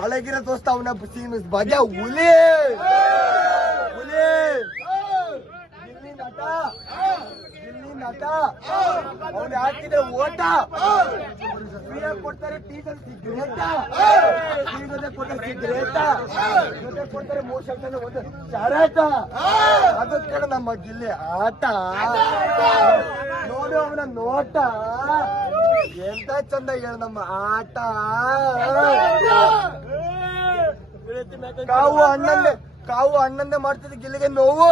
ಒಳಗಿರೋ ದೋಸ್ತ ಅವನ ಬಜ ಹುಲಿ ಹುಲಿ ಗಿಲ್ಲಿ ನಟ ಅವನು ಹಾಕಿದ್ರೆ ಓಟ ಕೊಡ್ತಾರೆ ಟೀಸಲ್ ಸಿಗ್ರೇಟ ಜೊತೆ ಕೊಡ್ತಾರೆ ಸಿಗ್ರೇಟ ಜೊತೆ ಕೊಡ್ತಾರೆ 3 ಶಬ್ದ ಒಂದು ಚರಾಟ ಅದಕ್ಕೆ ನಮ್ಮ ಗಿಲ್ಲಿ ಆಟ ನೋಡು ಅವನ ನೋಟ ಎಂತ ಚಂದ ಹೇಳ ನಮ್ಮ ಆಟ ಕಾವು ಅಣ್ಣಂದೆ ಮಾಡ್ತಿದ್ದ ಗಿಲ್ಲಿಗೆ ನೋವು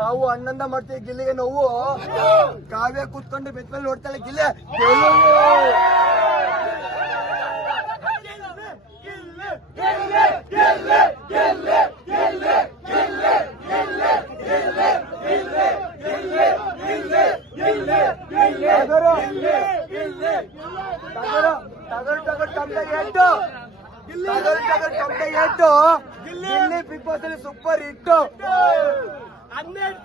ಕಾವು ಅಣ್ಣಂದ ಮಾಡ್ತಿದ್ದ ಗಿಲ್ಲಿಗೆ ನೋವು ಕಾವ್ಯ ಕೂತ್ಕೊಂಡು ಬೆತ್ತ ಮೇಲೆ ನೋಡ್ತಾಳೆ ಗಿಲ್ಲಿ ಗಿಲ್ಲಿ ಬಿಗ್ ಬಾಸ್ ಅಲ್ಲಿ ಸೂಪರ್ ಹಿಟ್ 11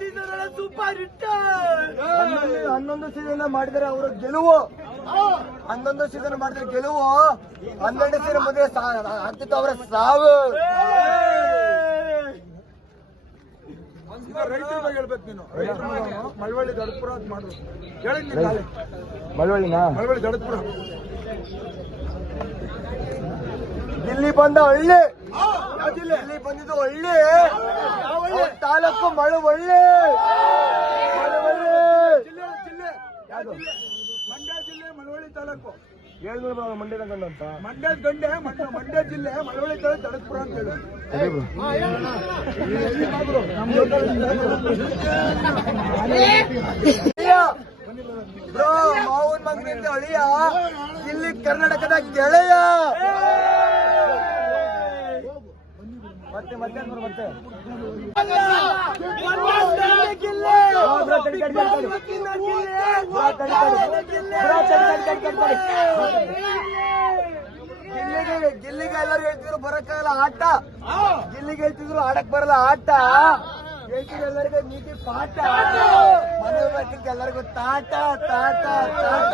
ಸೀಸನ್ ಮಾಡಿದರೆ ಅವರು ಗೆಲುವು 11 ಸೀಸನ್ ಮಾಡಿದ್ರೆ ಗೆಲುವು 12 ಸೀಸನ್ ಮದುವೆ ಆಗ್ತಿತ್ತು ಅವರ ಸಾವು ರೈತರ ಬಗ್ಗೆ ಹೇಳ್ಬೇಕು ನೀನು ಮಳವಳ್ಳಿ ದಡಪುರ ಅಂತ ಮಾಡು ಮಳವಳ್ಳಿ ದಡಪುರ ಗಿಲ್ಲಿ ಬಂದ ಹಳ್ಳಿ ಗಿಲ್ಲಿ ಬಂದಿದ್ದು ಹಳ್ಳಿ ತಾಲೂಕು ಮಳವಳ್ಳಿ ಮಂಡ್ಯ ಜಿಲ್ಲೆ ಮಳವಳ್ಳಿ ತಾಲೂಕು ಮಂಡ್ಯದ ಗಂಡ ಅಂತ ಮಂಡ್ಯದ ಗಂಡೆ ಮಂಡ್ಯ ಜಿಲ್ಲೆ ಮಳವಳ್ಳಿ ತಾಲೂಕು ದಡಪುರ ಅಂತ ಹೇಳಿ ಬ್ರೋ ಮಾವನ್ ಮಗನಿಂದ ಅಳಿಯ ಇಲ್ಲಿ ಕರ್ನಾಟಕದ ಗೆಳೆಯ ಮತ್ತೆ ಮತ್ತೆ ಗಿಲ್ಲಿಗೆ ಎಲ್ಲರೂ ಹೇಳ್ತಿದ್ರು ಬರಕ್ಕಾಗಲ್ಲ ಆಟ ಗಿಲ್ಲಿಗೆ ಹೇಳ್ತಿದ್ರು ಆಡಕ್ ಬರಲ್ಲ ಆಟ ಹೇಳ್ತಿದ್ರು ಎಲ್ಲರಿಗೂ ನೀತಿ ಪಾಠ ಮನೆ ಬರ್ತಿದ್ದ ಎಲ್ಲರಿಗೂ ತಾಟ ತಾಟ ತಾಟ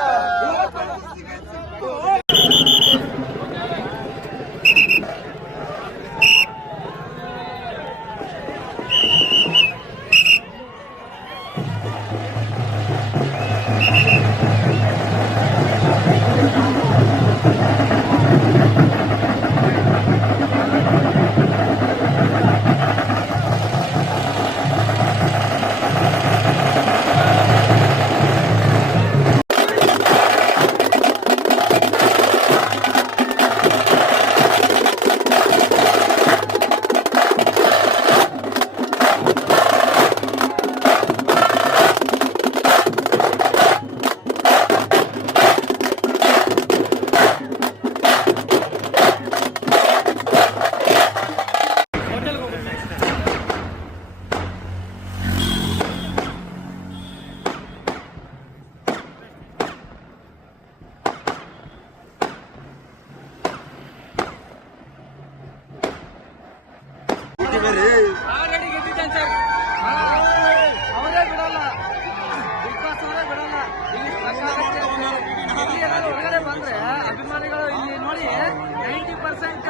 ಅವರೇ ಬಿಡಲ್ಲ ಬಿಗ್ ಬಾಸ್ ಅವರೇ ಬಿಡಲ್ಲ ಇಲ್ಲಿ ಹೊರಗಡೆ ಬಂದ್ರೆ ಅಭಿಮಾನಿಗಳು ಇಲ್ಲಿ ನೋಡಿ 90%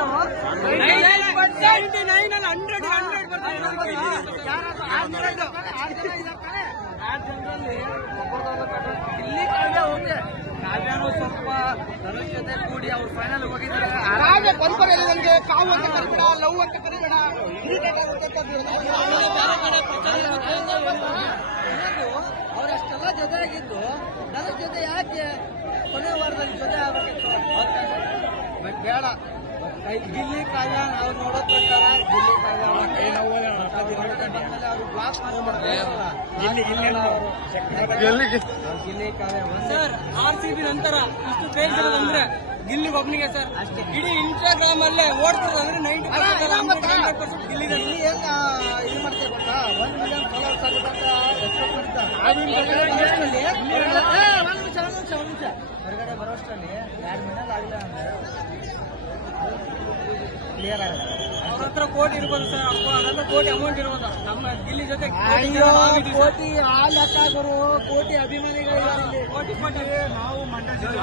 ಇಲ್ಲಿ ಕಾವ್ಯ ಹೋಗಿ ಕಾವ್ಯನೂ ಸ್ವಲ್ಪ ಧನುಷ್ ಜೊತೆ ಕೂಡಿ ಅವ್ರು ಫೈನಲ್ ಹೋಗಿದ್ದಾರೆ ನನಗೆ ಕಾವು ಅಂತ ಕರಿಬೇಡ ಲವ್ ಅಂತ ಕರಿಬೇಡ ಅವರಷ್ಟೆಲ್ಲ ಜೊತೆ ಆಗಿದ್ದು ನನ್ನ ಜೊತೆ ಯಾಕೆ ಕೊನೆ ವಾರದಲ್ಲಿ ಜೊತೆ ಆಗಬೇಕಿತ್ತು ಬೇಡ ಗಿಲ್ಲಿ ಕಾವ್ಯ ನಾವು ನೋಡೋ ಪ್ರಕಾರ ಗಿಲ್ಲಿ ಕಾವ್ಯ ಅವರು ಬ್ಲಾಕ್ ಮಾಡ್ತಾರೆ ಗಿಲ್ಲಿ ಕಾವ್ಯ ಸರ್ RCB ನಂತರ ಇಷ್ಟು ಕ್ರೇಜ್ ಇರೋದಂದ್ರೆ ಗಿಲ್ಲಿ ಒಬ್ಬನಿಗೆ ಸರ್ ಅಷ್ಟೇ ಇಡೀ ಇನ್ಸ್ಟಾಗ್ರಾಮ್ ಅಲ್ಲೇ ಓಡ್ತಿರೋದಂದ್ರೆ 90% ಗಿಲ್ಲಿ ಏನ್ ಇದು ಮಾಡ್ತಾರೆ ಗೊತ್ತಾ 1 ಮಿಲಿಯನ್ ಫಾಲೋವರ್ಸ್ ಆಗುತ್ತೆ ಹೊರಗಡೆ ಬರೋಷ್ಟರಲ್ಲಿ 2 ಮಿನಿಟ್ ಆಗಿಲ್ಲ ಅಂದ್ರೆ ಕ್ಲಿಯರ್ ಆಗುತ್ತೆ ಅವ್ರ ಹತ್ರ ಕೋಟಿ ಇರ್ಬೋದು ಸರ್, ಅವ್ರ ಹತ್ರ ಕೋಟಿ ಅಮೌಂಟ್ ಇರ್ಬೋದು. ನಮ್ಮ ಗಿಲ್ಲಿ ಜೊತೆ ಕೋಟಿ ಆ ಲೆಕ್ಕ ಗುರು, ಕೋಟಿ ಅಭಿಮಾನಿಗಳಿದ್ದಾರೆ ಇಲ್ಲಿ. ಕೋಟಿ ನಾವು ಮಂಡ್ಯ ಜಿಲ್ಲೆ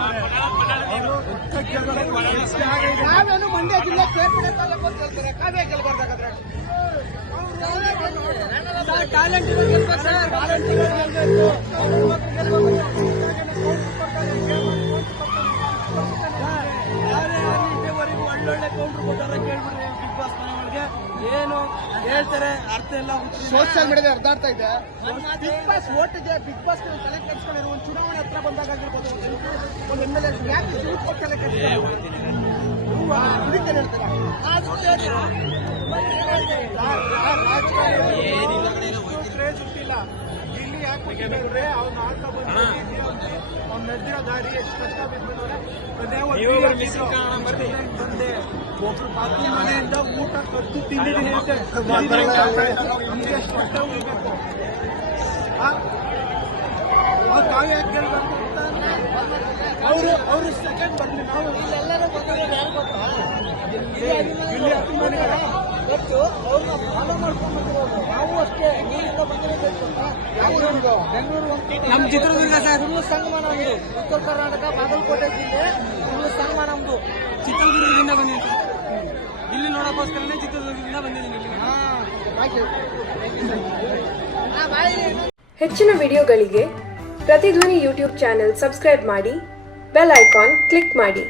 ನಾವೇನು ಮಂಡ್ಯ ಜಿಲ್ಲೆ ಕೇಳ್ತಾರೆ, ಕಾವೇ ಗೆಲ್ಬಾರ್ದಾಗಾದ್ರೆ ಟ್ಯಾಲೆಂಟ್ ಗೆಲ್ಬೇಕು ಸರ್, ಟ್ಯಾಲೆಂಟ್ ಇಲ್ಲಿವರೆಗೂ ಒಳ್ಳೊಳ್ಳೆ ಕೌಂಟ್ರ್ ಕೊಟ್ಟಾರ ಕೇಳ್ಬಿಡ್ರಿ. ಬಿಗ್ ಬಾಸ್ ಮನೆಗಳಿಗೆ ಏನು ಹೇಳ್ತಾರೆ ಅರ್ಥ ಇಲ್ಲ. ಸೋಷಿಯಲ್ ಮೀಡಿಯಾದ ಅರ್ಧ ಆಗ್ತಾ ಇದೆ. ಬಿಗ್ ಬಾಸ್ ಓಟಿಗೆ ಬಿಗ್ ಬಾಸ್ ತಲೆ ಕೆಡಿಸ್ಕೊಂಡಿರೋ ಒಂದು ಚುನಾವಣೆ ಹತ್ರ ಬಂದಾಗ ಆಗಿರ್ಬೋದು, ಒಂದು MLA ಯಾಕೆ ತಲೆ ಕೆಡಿಸ್ತಾರೆ ಹೇಳ್ತಾರೆ. ಕ್ರೇಜ್ ಹುಟ್ಟಿಲ್ಲ. ಇಲ್ಲಿ ಯಾಕೆ ಹುಟ್ಟಿದ್ರೆ ಅವ್ನು ಆಡ್ತಾ ಬಂದ್ರೆ ಅವ್ನು ನಡೆದಿರೋ ದಾರಿ ಎಷ್ಟು ಕಷ್ಟ ಬಿದ್ದರೆ ಬಂದೆ ಒಬ್ರು ಬಾಕಿ ಮನೆಯಿಂದ ಊಟ ಕದ್ದು ತಿಂದಿದ್ದೀನಿ ಅಂತೆ. ನಮ್ಗೆ ಎಷ್ಟು ಹೊಟ್ಟೆ ಉಳಿಬೇಕು? ತಾವು ಯಾಕೆ ಗೆಲ್ಬೇಕು ಅವರು ಸೆಕೆಂಡ್ ಬರ್ಲಿ. ನಾವು ಇಲ್ಲೆಲ್ಲರೂ ಬಂದಿರೋದು ಯಾರು ಗೊತ್ತಾ? ಇಲ್ಲಿ ಅಭಿಮಾನಿಗಳ ಗೊತ್ತು, ಅವ್ರನ್ನ ಫಾಲೋ ಮಾಡ್ಕೊಂಡು ಬಂದಿರೋದು. ನಾವು ಅಷ್ಟೇ ಇಲ್ಲಿಂದ ಬಂದಿರೋದು. ಯಾವ ಊರಿಗೂ? ಬೆಂಗಳೂರು ನಮ್ಮ ಚಿತ್ರದುರ್ಗ ಸರ್, ಹುಲ್ಲು ಸಂಗಮ ನಮ್ದು. ಉತ್ತರ ಕರ್ನಾಟಕ ಬಾಗಲಕೋಟೆ ಜಿಲ್ಲೆ ಹುಲ್ಲು ಸಂಗಮ ನಮ್ದು. ಚಿತ್ರದುರ್ಗದಿಂದ ಬಂದಿದ್ದೀನಿ. ಇಲ್ಲಿ ನೋಡೋಕ್ಕೋಸ್ಕರನೇ ಚಿತ್ರದುರ್ಗದಿಂದ ಬಂದಿದ್ದೀನಿ. ಹೆಚ್ಚಿನ ವಿಡಿಯೋಗಳಿಗೆ ಪ್ರತಿಧ್ವನಿ ಯೂಟ್ಯೂಬ್ ಚಾನೆಲ್ ಸಬ್ಸ್ಕ್ರೈಬ್ ಮಾಡಿ, ಬೆಲ್ ಐಕಾನ್ ಕ್ಲಿಕ್ ಮಾಡಿ.